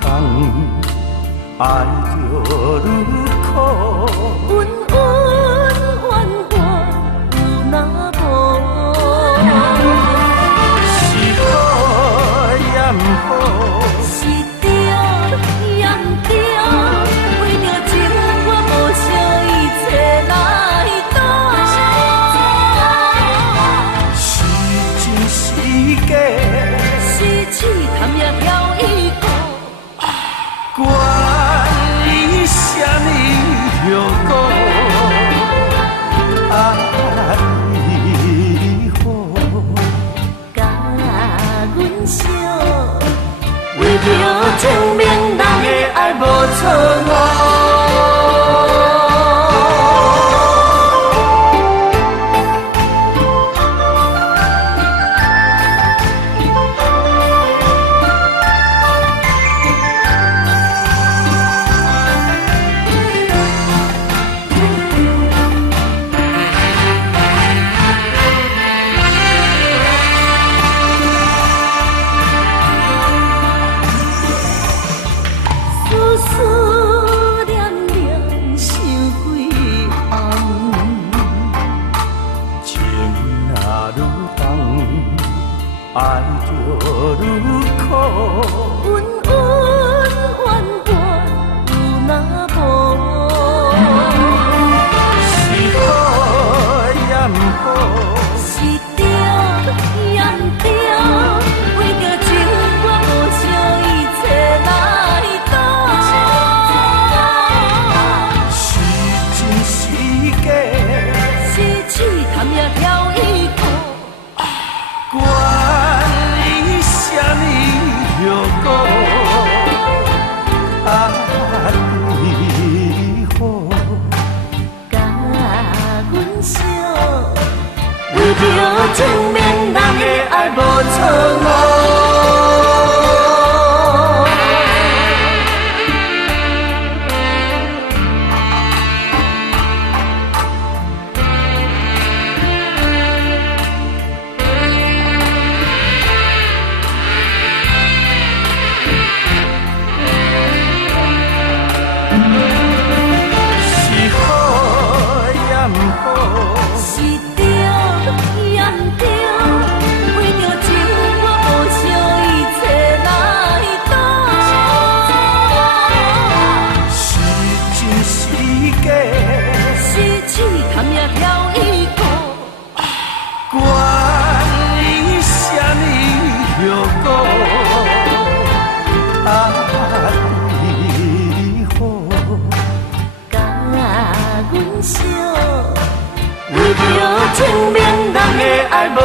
重，爱就愈苦。恩恩怨怨有哪无？是好也毋好，是对也毋对，为着情我无惜一切来赌。是真是假，是试探也挑伊过。管伊啥物后果，爱你好，甲阮惜，为着证明人的爱无错误。思念念想几暗，情若愈重，爱就愈苦。恩恩怨怨有哪无？是好也毋好，是对也毋对，为着情我无惜一切来赌。是真是假，是试探也挑伊过。管伊啥物后果，爱你好，甲阮惜，为着证明人的爱无错误。是好也毋好，是对也毋对，为着情我无惜一切来赌。是真是假，是试探也挑伊过。管伊啥物后果，爱你好，甲阮惜，为着证明人的爱无